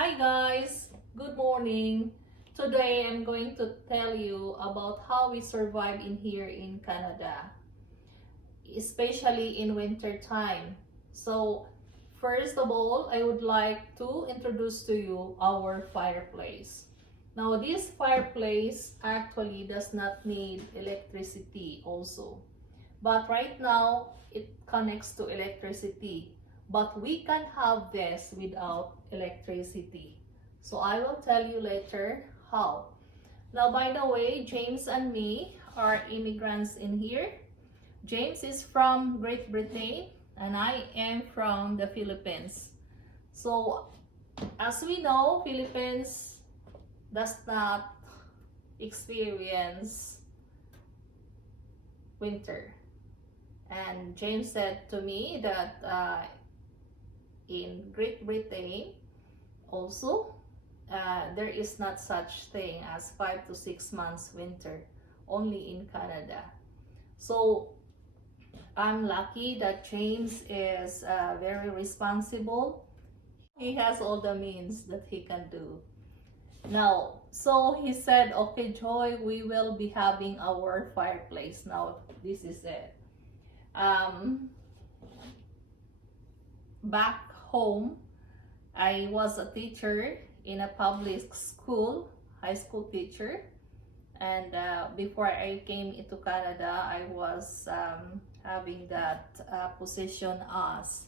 Hi guys, good morning. Today I'm going to tell you about how we survive in here in Canada, especially in winter time. So first of all, I would like to introduce to you our fireplace. Now this fireplace actually does not need electricity also. But right now it connects to electricity, but we can have this without electricity. So I will tell you later how. Now, by the way, James and me are immigrants in here. James is from Great Britain and I am from the Philippines. So as we know, Philippines does not experience winter. And James said to me that in Great Britain also there is not such thing as 5 to 6 months winter, only in Canada. So I'm lucky that James is very responsible. He has all the means that he can do. Now, so he said, okay, Joy, we will be having our fireplace. Now, this is it. Back home, I was a teacher in a public school, high school teacher. And before I came into Canada, I was having that position as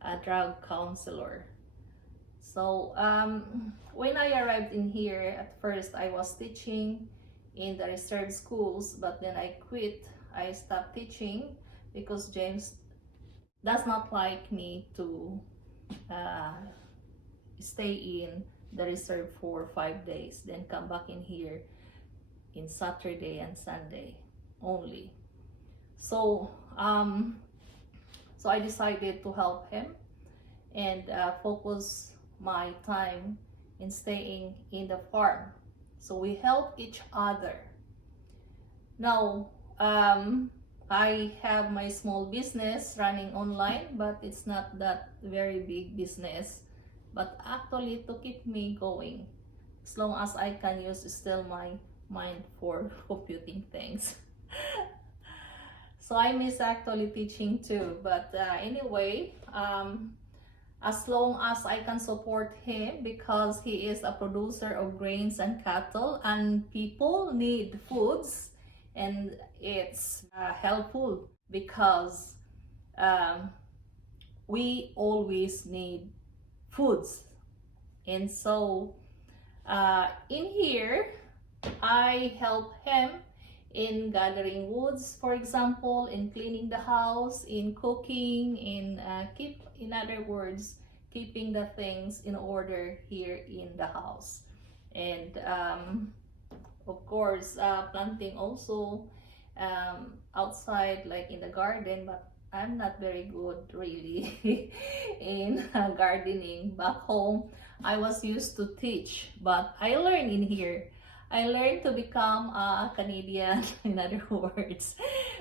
a drug counselor. So when I arrived in here, at first I was teaching in the reserve schools, but then I quit. I stopped teaching because James does not like me to stay in the reserve for 5 days, then come back in here in Saturday and Sunday only. So so I decided to help him and focus my time in staying in the farm. So we help each other. Now I have my small business running online, but it's not that very big business, but actually to keep me going as long as I can use still my mind for computing things. So I miss actually teaching too, but anyway, as long as I can support him, because he is a producer of grains and cattle, and people need foods, and it's helpful because we always need foods. And so in here I help him in gathering woods, for example, in cleaning the house, in cooking, in other words, keeping the things in order here in the house. And of course, planting also outside, like in the garden, but I'm not very good really in gardening. Back home, I was used to teach, but I learned in here. I learned to become a Canadian, in other words,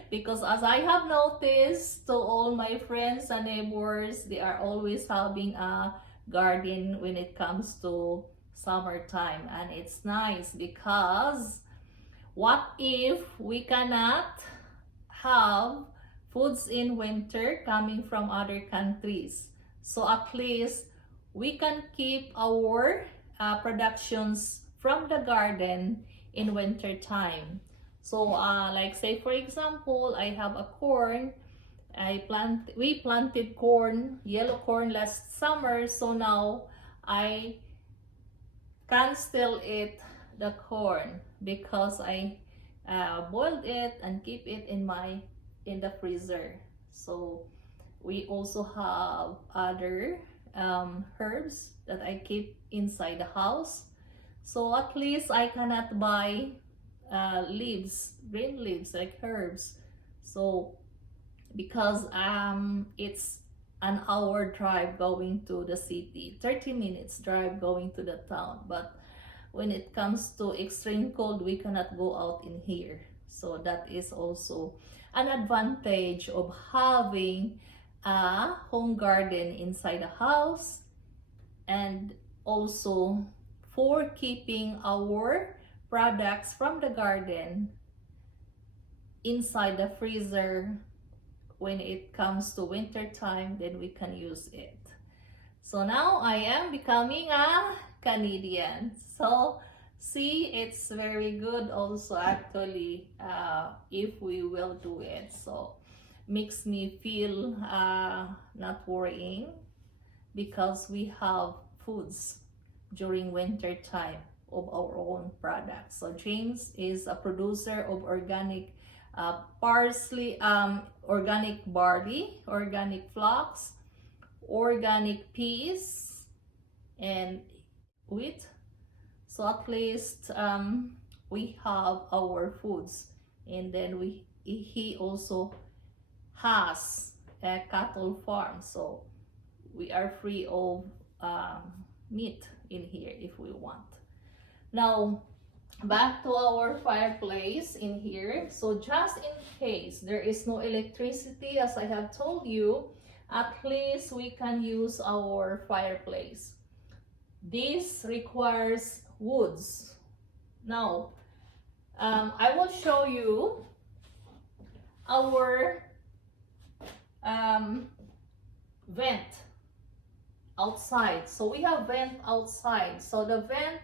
because as I have noticed to all my friends and neighbors, they are always having a garden when it comes to summertime. And it's nice because what if we cannot have foods in winter coming from other countries? So at least we can keep our productions from the garden in winter time. So like say for example, I have a corn. We planted corn, yellow corn last summer, so now I can still eat the corn because I boiled it and keep it in the freezer. So we also have other herbs that I keep inside the house. So at least I cannot buy leaves, green leaves like herbs. So because it's an hour drive going to the city, 30 minutes drive going to the town, but when it comes to extreme cold, we cannot go out in here. So that is also an advantage of having a home garden inside the house. And also for keeping our products from the garden inside the freezer. When it comes to winter time, then we can use it. So now I am becoming a Canadian. So see, it's very good also actually if we will do it. So makes me feel not worrying because we have foods during winter time of our own products. So James is a producer of organic parsley, organic barley, organic flax, organic peas, and wheat. So at least we have our foods, and then he also has a cattle farm, so we are free of meat in here if we want. Now back to our fireplace in here. So just in case there is no electricity, as I have told you, at least we can use our fireplace. This requires woods. Now I will show you our vent outside. So we have vent outside. So the vent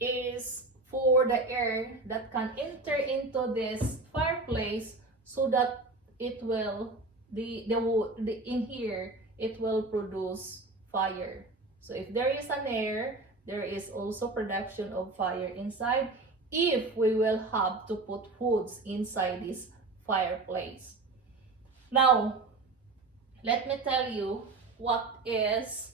is for the air that can enter into this fireplace, so that it will in here it will produce fire. So if there is an air, there is also production of fire inside if we will have to put foods inside this fireplace. Now let me tell you what is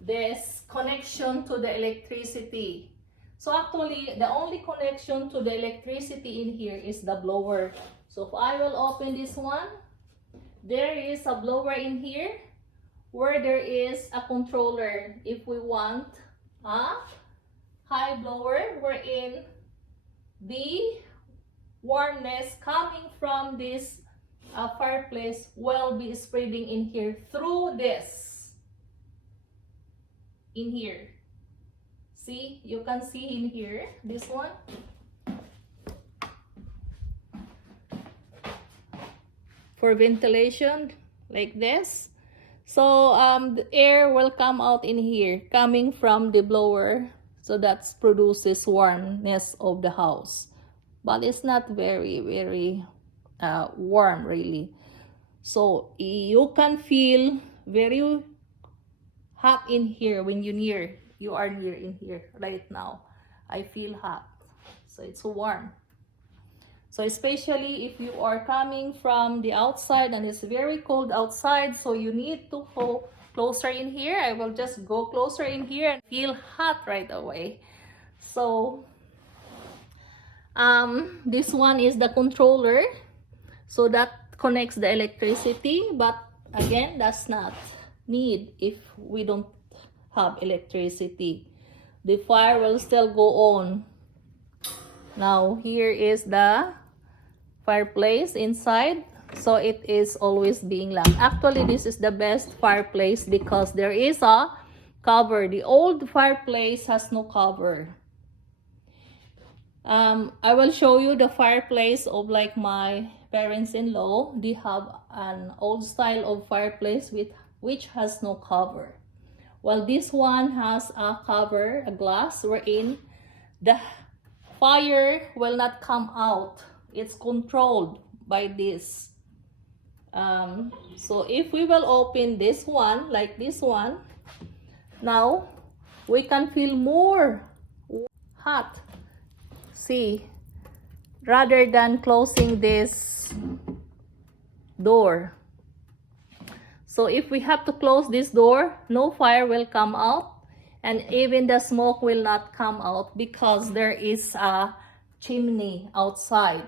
this connection to the electricity. So actually, the only connection to the electricity in here is the blower. So if I will open this one, there is a blower in here where there is a controller. If we want a high blower wherein the warmness coming from this fireplace will be spreading in here through this. In here. See, you can see in here, this one. For ventilation, like this. So the air will come out in here, coming from the blower. So that produces warmness of the house. But it's not very, very warm, really. So you can feel very hot in here when you are near in here right now. I feel hot, so it's warm. So especially if you are coming from the outside and it's very cold outside, so you need to go closer in here. I will just go closer in here and feel hot right away. So this one is the controller, so that connects the electricity, but again, that's not need if we don't have electricity. The fire will still go on. Now here is the fireplace inside, so it is always being lamp. Actually, this is the best fireplace because there is a cover. The old fireplace has no cover. I will show you the fireplace of like my parents-in-law. They have an old style of fireplace which has no cover. Well, this one has a cover, a glass, wherein the fire will not come out. It's controlled by this. So if we will open this one, like this one, now we can feel more hot. See, rather than closing this door. So if we have to close this door, no fire will come out, and even the smoke will not come out because there is a chimney outside.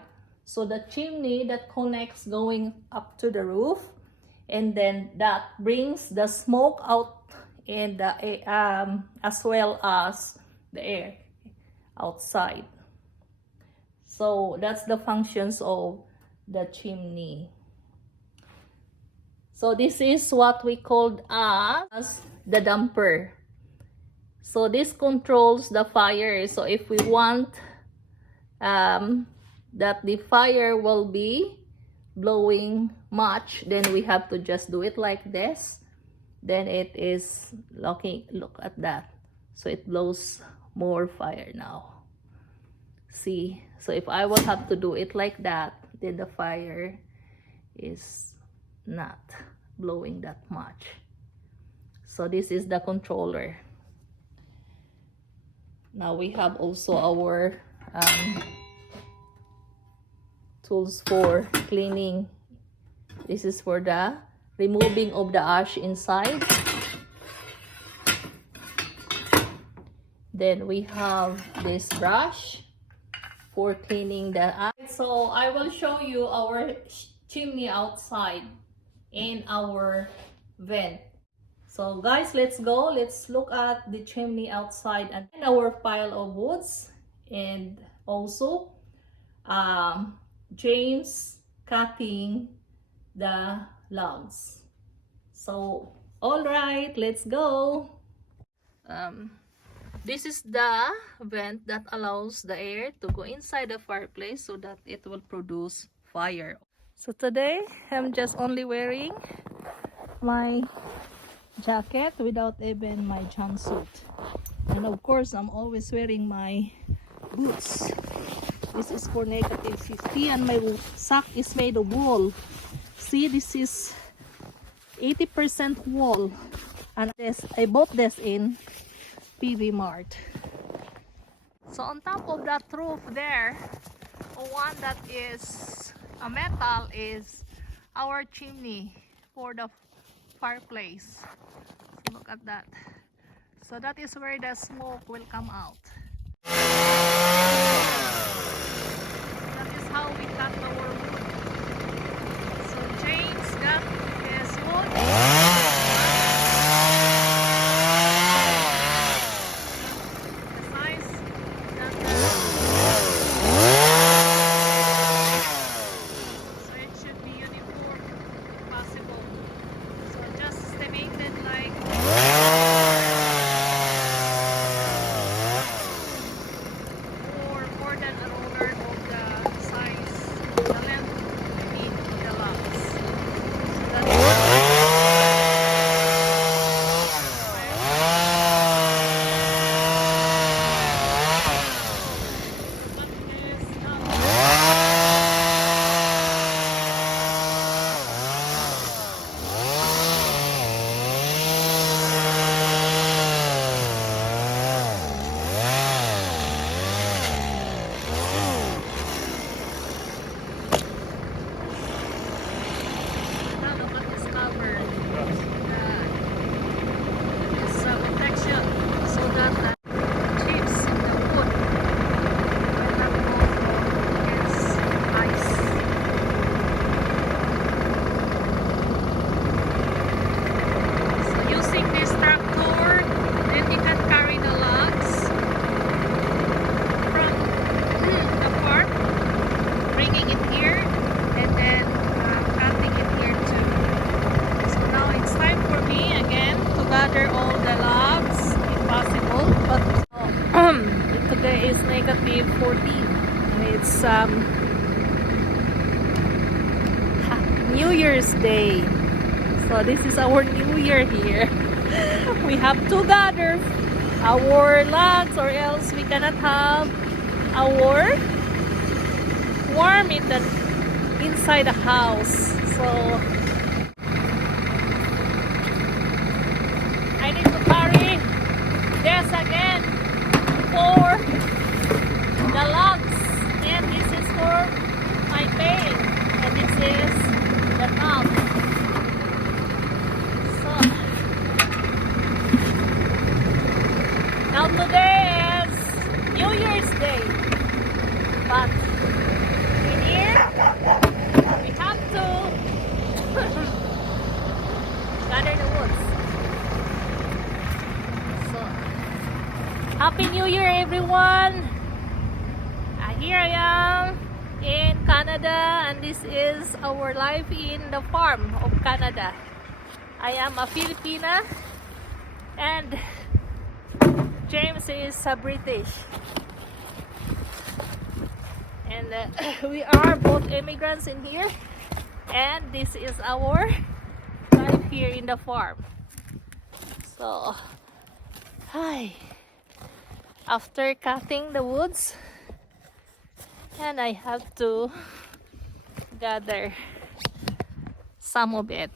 So the chimney that connects going up to the roof, and then that brings the smoke out and the as well as the air outside. So that's the functions of the chimney. So this is what we called as the damper. So this controls the fire. So if we want that the fire will be blowing much, then we have to just do it like this. Then it is looking, look at that. So it blows more fire now. See? So if I will have to do it like that, then the fire is not blowing that much. So this is the controller. Now we have also our tools for cleaning. This is for the removing of the ash inside. Then we have this brush for cleaning the ash. So I will show you our chimney outside and our vent. So guys, let's go. Let's look at the chimney outside and our pile of woods, and also James cutting the logs. So all right, let's go. This is the vent that allows the air to go inside the fireplace so that it will produce fire. So today I'm just only wearing my jacket without even my jumpsuit, and of course I'm always wearing my boots. This is for -50, and my sock is made of wool. See, this is 80% wool, and this I bought this in PV Mart. So on top of that roof there, one that is a metal, is our chimney for the fireplace. So look at that. So that is where the smoke will come out. That is how we cut our wood. So James got his wood. The size that so it should be uniform if possible. So just estimated like more than a roller of the size, the length I mean the logs. So that is all the logs if possible, but today is -14 and it's New Year's Day. So this is our New Year here. We have to gather our logs, or else we cannot have our warm in the inside the house. So I need to carry this again for the logs, and this is for my paint, and this is the top. So now today is New Year's Day, but in here we have to gather the woods. Happy New Year, everyone! Here I am in Canada, and this is our life in the farm of Canada. I am a Filipina, and James is British, and we are both immigrants in here, and this is our life here in the farm. So, hi. After cutting the woods, and I have to gather some of it.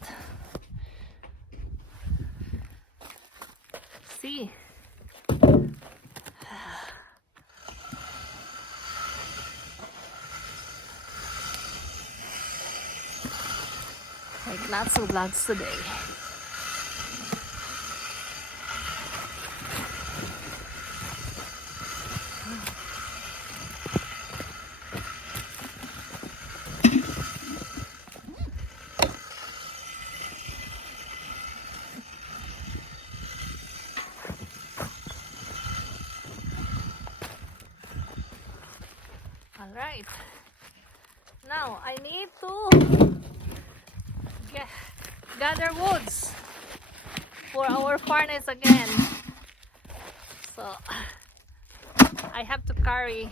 See, like lots of vlogs today. Alright, now I need to gather woods for our furnace again. So I have to carry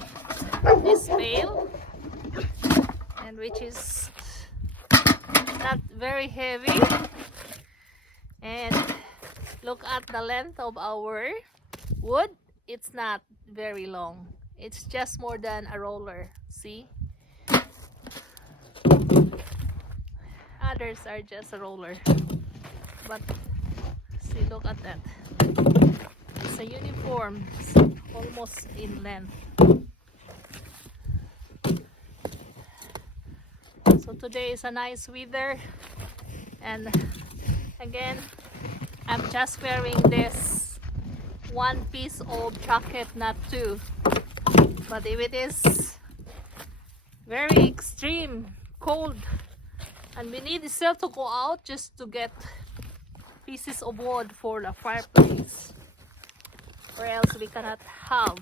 this pail, and which is not very heavy, and look at the length of our wood. It's not very long. It's just more than a roller. See? Others are just a roller. But see, look at that. It's a uniform, it's almost in length. So today is a nice weather, and again, I'm just wearing this one piece of jacket, not two. But if it is very extreme cold and we need still to go out just to get pieces of wood for the fireplace, or else we cannot have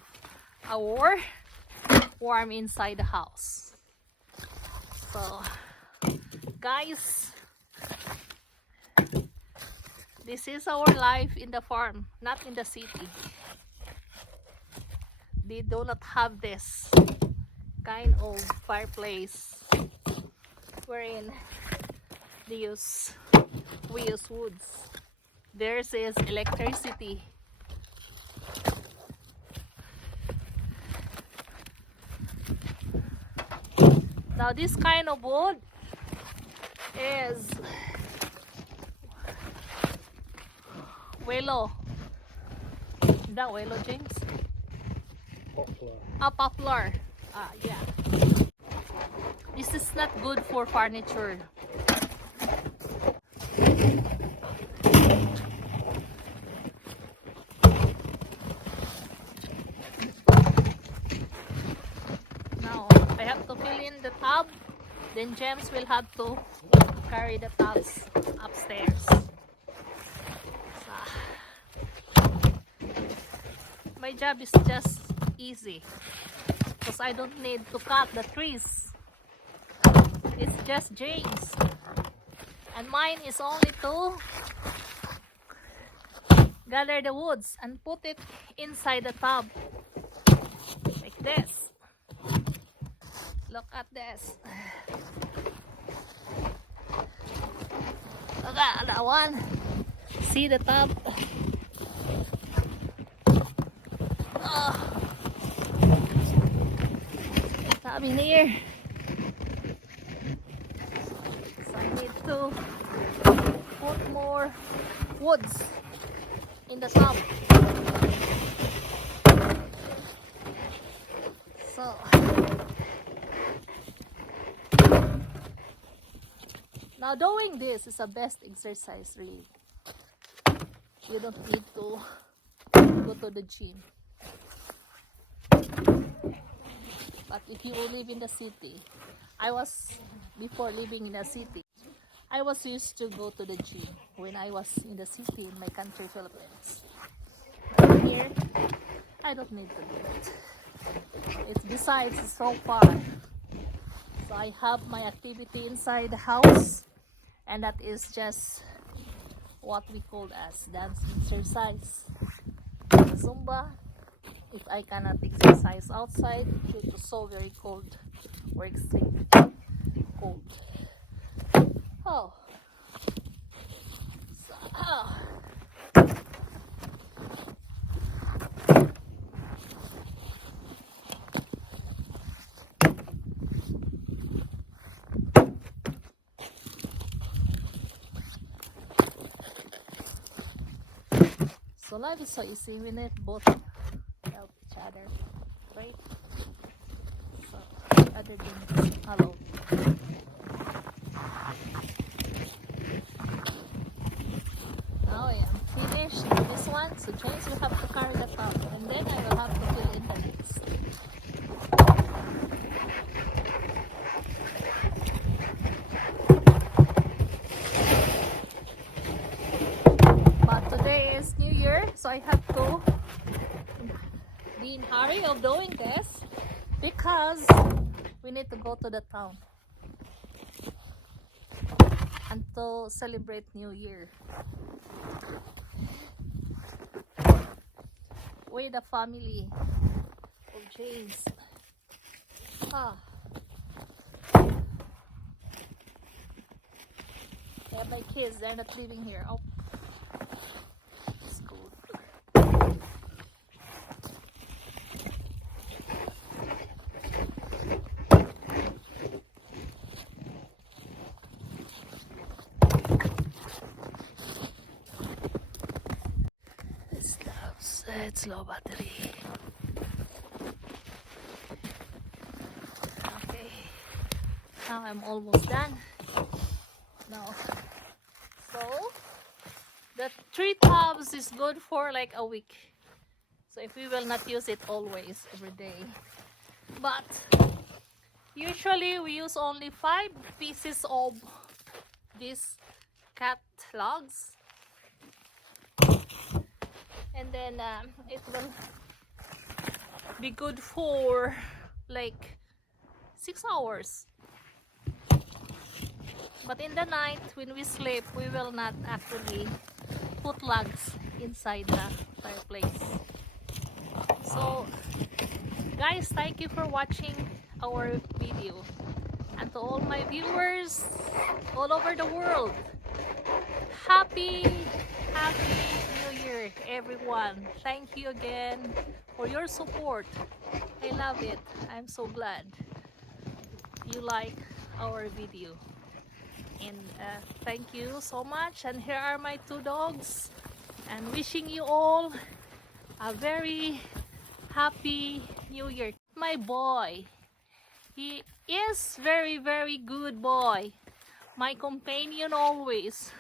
our warm inside the house. So guys, this is our life in the farm, not in the city. They do not have this kind of fireplace wherein we use woods. Theirs is electricity. Now this kind of wood is willow. Is that willow, James? Poplar. Poplar. Yeah. This is not good for furniture. Now I have to fill in the tub. Then James will have to carry the tubs upstairs. My job is just easy because I don't need to cut the trees. It's just James, and mine is only to gather the woods and put it inside the tub like this. Look at this. Look at that one. See the tub? Tub in here. So I need to put more woods in the tub. So now doing this is the best exercise, really. You don't need to go to the gym. But if you live in the city, before living in the city, I was used to go to the gym when I was in the city in my country, Philippines. But here, I don't need to do it. Besides, it's so far. So I have my activity inside the house, and that is just what we call as dance exercise. Zumba if I cannot exercise outside due to so very cold or extreme cold. Oh, so, so life is so easy. We need both help each other, right? So other than alone. Now I am finished with this one, so James will have to carry the top, and then I will have to fill in the next. But today is New Year, so I have to be in hurry of doing this because we need to go to the town and to celebrate New Year with the family of James. Yeah, my kids, they're not living here. Oh, it's good. It's low battery. Okay, now I'm almost done. Now, so the 3 tubs is good for like a week. So if we will not use it always every day, but usually we use only 5 pieces of these cat logs. And then it will be good for like 6 hours. But in the night when we sleep, we will not actually put logs inside the fireplace. So guys, thank you for watching our video, and to all my viewers all over the world, happy New Year everyone. Thank you again for your support. I love it. I'm so glad you like our video, and thank you so much. And here are my 2 dogs, and wishing you all a very happy New Year. My boy, he is very good boy, my companion always.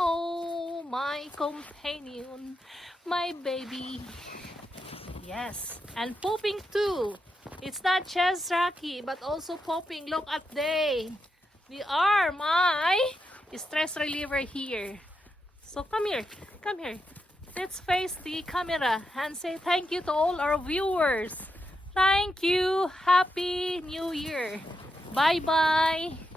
Oh, my companion, my baby. Yes, and pooping too. It's not just Rocky, but also pooping. Look at they. They are my stress reliever here. So come here. Let's face the camera and say thank you to all our viewers. Thank you. Happy New Year. Bye-bye.